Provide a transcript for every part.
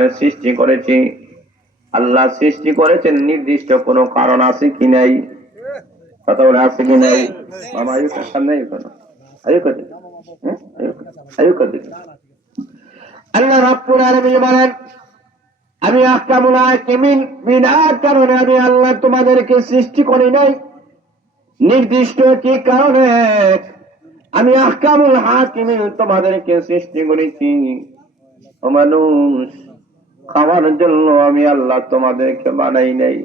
কারণে সৃষ্টি করেছি। আল্লাহ সৃষ্টি করেছেন, নির্দিষ্ট কোনো কারণ আছে কি নাই? কথা বলে আছে কি নাই? দিকে হ্যাঁ? আল্লাহ বলেন, আমি কারণে আমি আল্লাহ তোমাদেরকে সৃষ্টি করি নাই। নির্দিষ্ট কি কারণে? আমি আহকামুল হাকিমিন তোমাদেরকে সৃষ্টি করেছি। মানুষ খাওয়ার জন্য আমি আল্লাহ তোমাদেরকে বানাই নাই।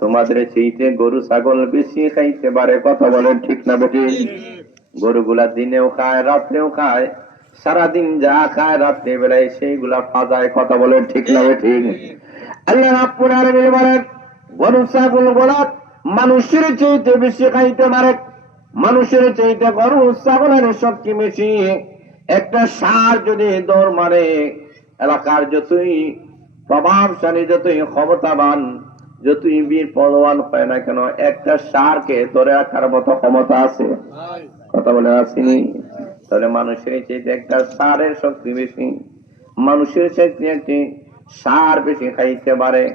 তোমাদের চেয়েতে গরু, ছাগল বেশি খাইতে পারে, কথা বলেন ঠিক না বেটি গরুগুলা দিনেও খায়, রাত্রেও খায়, সারাদিন যা খায় রাত্রে বেলায় সেইগুলা ফাজায় কথা বলেন ঠিক না বেটি আল্লাহ আলামিন বলেন, গরু, ছাগল গোলা মানুষের চেয়েতে বেশি খাইতে পারে। মানুষের চাইতে গরু, ছাগলের শক্তি বেশি। একটা সার যদি দৌড় মারে এলাকার যতই প্রভাবশালী যতই ক্ষমতাবান, যতই বীর পলবান হয় না কেন, একটা সারকে ধরে রাখার মতো ক্ষমতা আছে। কথা বলে আসেনি তাহলে মানুষের চাইতে একটা সারের শক্তি বেশি, মানুষের চাইতে একটি সার বেশি খাইতে পারে।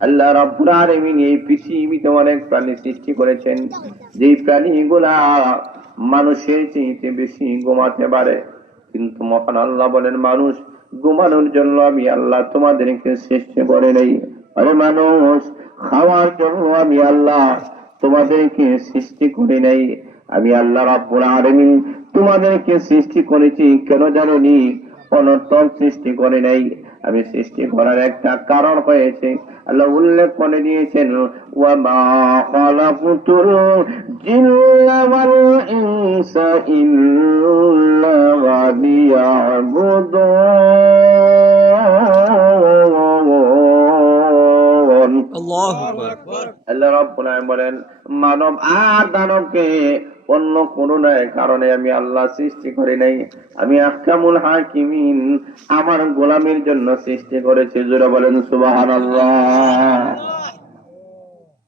আল্লাহ রাব্বুল আলামিন এই পৃথিবীতে অনেক প্রাণী সৃষ্টি করেছেন। যে প্রাণীগুলা মানুষের চাইতে বেশি ঘুমাতে পারে। কিন্তু মহান আল্লাহ বলেন, মানুষ ঘুমানোর জন্য আমি আল্লাহ তোমাদেরকে সৃষ্টি করে নেই। আরে মানুষ, খাওয়ার জন্য আমি আল্লাহ তোমাদেরকে সৃষ্টি করে নাই। আমি আল্লাহ রাব্বুল আলামিন তোমাদেরকে সৃষ্টি করেছি, কেন জানো নি অনর্থক সৃষ্টি করে নাই। আমি সৃষ্টি করার একটা কারণ হয়েছে। আল্লাহ উল্লেখ করে দিয়েছেন ওয়া মা খালাকুতুল জিন্না ওয়াল ইনসা ইল্লা লিয়াবুদুন। আল্লাহু আল্লাহ রাব্বুল আলামিন বলেন মানব আর দানবকে অন্য কোন নয় কারণে আমি আল্লাহ সৃষ্টি করি নাই। আমি আহকামুল হাকিমিন আমার গোলামের জন্য সৃষ্টি করেছি। জোরে বলেন সুবহানাল্লাহ।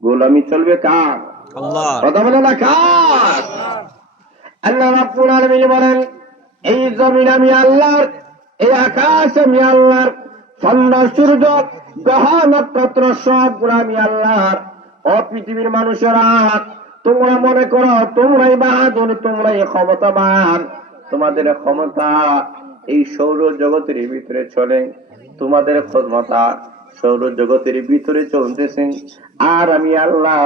গোলামি চলবে কার? আল্লাহ। কথা বলে না কার? আল্লাহ রাব্বুল আলামিন বলেন এই জমিন আমি আল্লাহর এই আকাশ আমি আল্লাহর চন্দ্র সূর্য গ্রহ নক্ষত্র সবগুলো আমি আল্লাহর। ও পৃথিবীর মানুষেরা, তোমরা মনে করো, তোমরাই বাহাদুর, তোমরাই ক্ষমতাবান। তোমাদের ক্ষমতা এই সৌর জগতের ভিতরে চলে। তোমাদের ক্ষমতা সৌর জগতের ভিতরে চলতেছে। আর আমি আল্লাহ,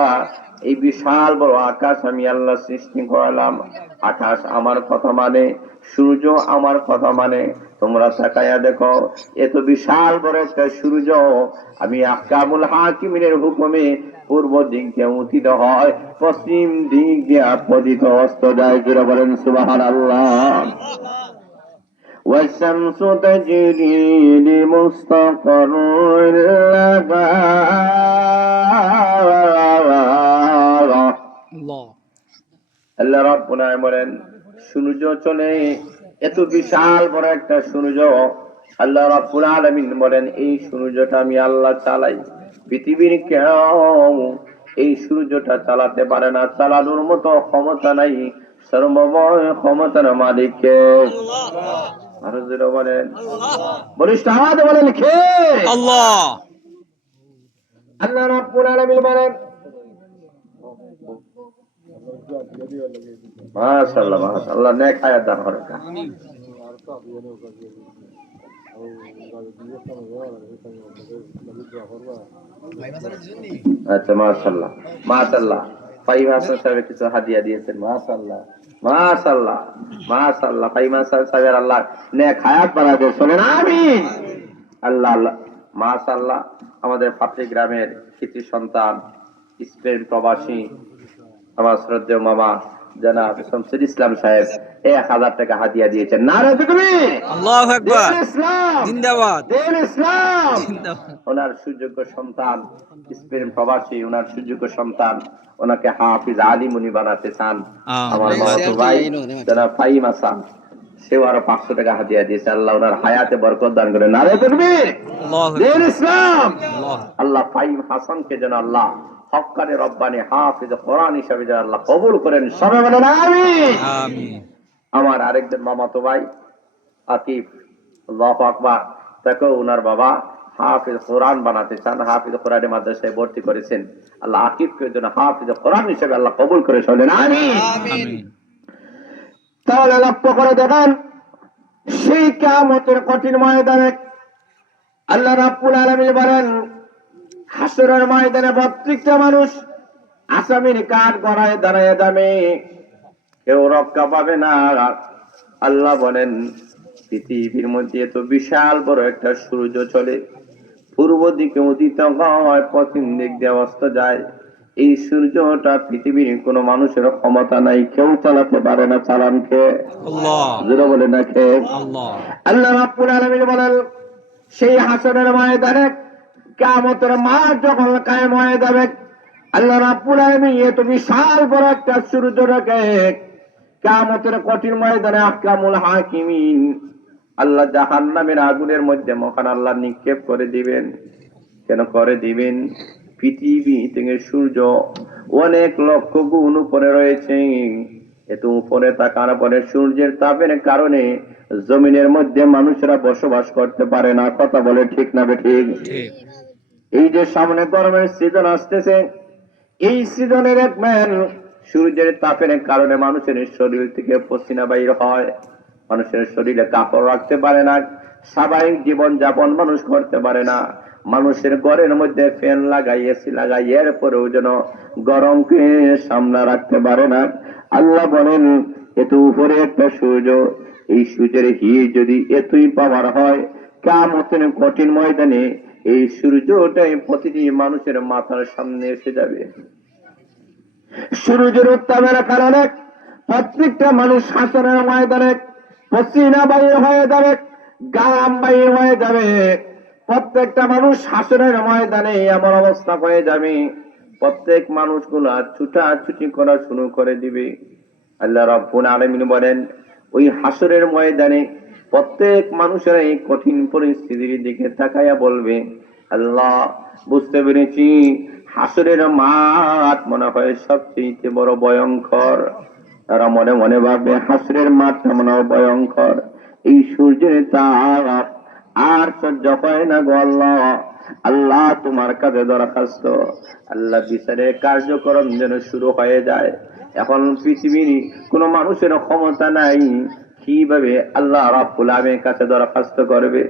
এই বিশাল বড় আকাশ আমি আল্লাহ সৃষ্টি করলাম। আকাশ আমার কথা মানে সূর্য আমার কথা মানে তোমরা তাকায়া দেখো এত বিশাল বড় একটা সূর্য আমি আকামুল হাকিমিনের হুকুমে পূর্ব দিক দিয়ে উঠিত হয় পশ্চিম দিক দিয়ে পদিত অস্ত যায় জুড়ে বলেন সুবাহান আল্লাহ والشمس تجري لمستقر لها আল্লাহ আল্লাহ রাব্বুল আলামিন বলেন সূর্য চলে। এত বিশাল বড় একটা সূর্য। আল্লাহ রাব্বুল আলামিন বলেন এই সূর্যটা আমি আল্লাহ চালাই। পৃথিবীর কেউ এই সূর্যটা চালাতে পারে না। চালানোর মতো ক্ষমতা নাই। সর্বময় ক্ষমতার মালিককে। আরও জোরে বলেন। বলিষ্ঠ বলেন কে? আল্লাহ। আল্লাহ রাব্বুল আলামিন বলেন মাশাআল্লাহ মাশাআল্লাহ, নেক দান করেন আচ্ছা মাশাআল্লাহ মাশাআল্লাহ। ফাইম হাসান সাহেব কিছু হাদিয়া দিয়েছেন, মাশাআল্লাহ মাশাআল্লাহ মাশাআল্লাহ। ফাইম হাসান সাহেব আল্লাহ নেক শোনেন আমিন। আল্লাহ আল্লাহ, মাশাআল্লাহ। আমাদের পাত্রী গ্রামের কৃতি সন্তান, স্পেন প্রবাসী আমার শ্রদ্ধেয় মামা জনাব শমসুল ইসলাম সাহেব এক হাজার টাকা হাদিয়া দিয়েছেন। নারে ওনার সুযোগ্য সন্তান স্পেন প্রবাসী ওনার সুযোগ্য সন্তান ওনাকে হাফিজ বানাতে চান। আমার ভাই, মামাতো ভাই যারা ফাইম আসান সেও আরও পাঁচশো টাকা হাতিয়া দিয়েছে। আল্লাহ ওনার হায়াতে বরকত দান করে নারে ইসলাম! আল্লাহ ফাইম হাসানকে যেন আল্লাহ হকানে রব্বানি হাফিজ কোরআন হিসাবে যেন আল্লাহ কবুল করেন সবাই বলেন আমিন। আমার আরেকজন মামাতো ভাই আতিফ আল্লাহ আকবার তাকে ওনার বাবা হাফিজ কোরআন বানাতে চান। হাফিজ মাদ্রাসায় ভর্তি করেছেন। আল্লাহ আকিবকে জন্য হাফিজ কোরআন হিসেবে আল্লাহ কবুল করে শোনেন আমি আমিন। তাহলে লক্ষ্য করে দেখেন সেই কেমতের কঠিন ময়দানে আল্লাহ রাব্বুল আলামিন বলেন হাসরের ময়দানে প্রত্যেকটা মানুষ আসামির কাঠ গড়ায় দাঁড়ায় দামে। কেউ রক্ষা পাবে না। আল্লাহ বলেন পৃথিবীর মধ্যে তো বিশাল বড় একটা সূর্য চলে পূর্ব দিকে উদিত হয় পশ্চিম দিক দিয়ে অস্ত যায়। এই সূর্যটা পৃথিবীর কোনো মানুষের ক্ষমতা নাই কেউ চালাতে পারে না চালান কে বলে না কে? আল্লাহ। আল্লাহ রাব্বুল আলামিন বলেন সেই হাসরের ময়দানে কিয়ামতের মাঠ যখন কায়েম হয়ে যাবে, আল্লাহ রাব্বুল আলামিন এত বিশাল বড় একটা সূর্য রেখে কিয়ামতের কঠিন ময়দানে আহকামুল হাকিমিন, আল্লাহ জাহান্নামের আগুনের মধ্যে মহান আল্লাহ নিক্ষেপ করে দিবেন। কেন করে দিবেন? পৃথিবী থেকে সূর্য অনেক লক্ষ গুণ উপরে রয়েছে। এত উপরে তাকার পরে সূর্যের তাপের কারণে জমিনের মধ্যে মানুষেরা বসবাস করতে পারে না। কথা বলে ঠিক না বে ঠিক। এই যে সামনে গরমের সিজন আসতেছে, এই সিজনে দেখবেন সূর্যের তাপের কারণে মানুষের শরীর থেকে পসিনা বাইর হয়। মানুষের শরীরে কাপড় রাখতে পারে না, স্বাভাবিক জীবন যাপন মানুষ করতে পারে না। মানুষের ঘরের মধ্যে ফ্যান লাগাই এসি লাগাই, এরপরেও যেন গরমকে সামনা রাখতে পারে না। আল্লাহ বলেন, এত উপরে একটা সূর্য, এই সূর্যের হিট যদি এতই পাওয়ার হয় কামতের কঠিন ময়দানে এই সূর্যটাই প্রতিটি মানুষের মাথার সামনে এসে যাবে। সূর্যের উত্তাপের কারণে প্রত্যেকটা মানুষ শাসনের ময়দানে পশ্চিনা বাইর হয়ে যাবে, গাম বাইর হয়ে যাবে। প্রত্যেকটা মানুষ শাসনের ময়দানে এমন অবস্থা হয়ে যাবে। প্রত্যেক মানুষগুলা ছুটাছুটি করা শুরু করে দিবে। আল্লাহ রাব্বুল আলামিন বলেন, ওই হাসরের ময়দানে প্রত্যেক মানুষের এই কঠিন পরিস্থিতির দিকে তাকাইয়া বলবে, আল্লাহ, বুঝতে পেরেছি, হাসরের মাঠ মনে হয় সবচেয়ে বড় ভয়ঙ্কর। তারা মনে মনে ভাববে হাসরের মাঠটা মনে হয় ভয়ঙ্কর। এই সূর্যের তাপ আর সহ্য হয় না গো আল্লাহ। আল্লাহ তোমার কাছে দরখাস্ত। আল্লাহ বিচারের কার্যক্রম যেন শুরু হয়ে যায়। এখন পৃথিবীর কোন মানুষের ক্ষমতা নাই। কীভাবে আল্লাহ রাব্বুল আলামিনের কাছে দরখাস্ত করবে?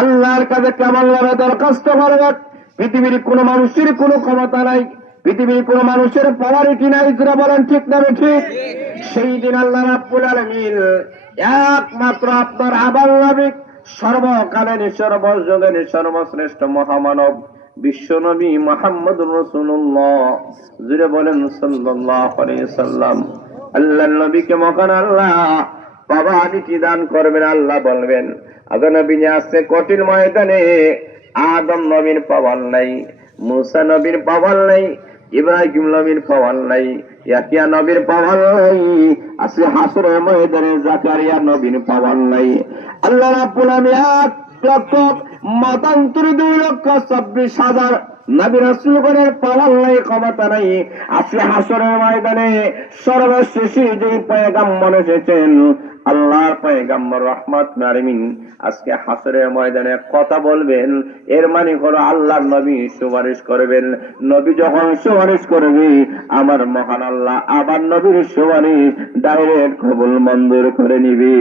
আল্লাহর কাছে কেমন ভাবে দরখাস্ত করবে? পৃথিবীর কোন মানুষের কোনো ক্ষমতা নাই, পৃথিবীর কোন মানুষের পাওয়ারিটি নাই যারা বলেন ঠিক না ঠিক? সেই দিন আল্লাহ রাব্বুল আলামিন একমাত্র আপনার আবার নাবিক, সর্বকালের সর্বযুগের সর্বশ্রেষ্ঠ মহামানব, বিশ্বনবী মোহাম্মদ রসুল্লাহ জুড়ে বলেন সাল্লাল্লাহু আলাইহি সাল্লাম আল্লাহ নবীকে মহান আল্লাহ। বাবা আদিটি দান করবেন? আল্লাহ বলবেন আদা নবী যে আসছে কঠিন ময়দানে। আদম নবীর পাওয়ার নাই, মুসা নবীর পাওয়ার নাই, ইব্রাহিম নবীর পাওয়ার নাই ইয়াকিয়া নবীর পাওয়ার নাই আসলে হাসরের ময়দানে জাকারিয়া নবীর পাওয়ার নাই। আল্লাহ রাব্বুল আলামিন এক লক্ষ, মতান্তর দুই লক্ষ চব্বিশ হাজার নবী রাসূলগণের পাওয়ার নাই, ক্ষমতা নাই। আজকে হাসরের ময়দানে সর্বশেষী যে পয়গাম্বর এসেছেন আল্লাহর পয়গাম্বর রহমত নারিমিন আজকে হাসরের ময়দানে কথা বলবেন, এর মানে হলো আল্লাহর নবী সুপারিশ করবেন। নবী যখন সুপারিশ করবে, আমার মহান আল্লাহ আবার নবীর সুপারিশ ডাইরেক্ট কবুল মঞ্জুর করে নিবে।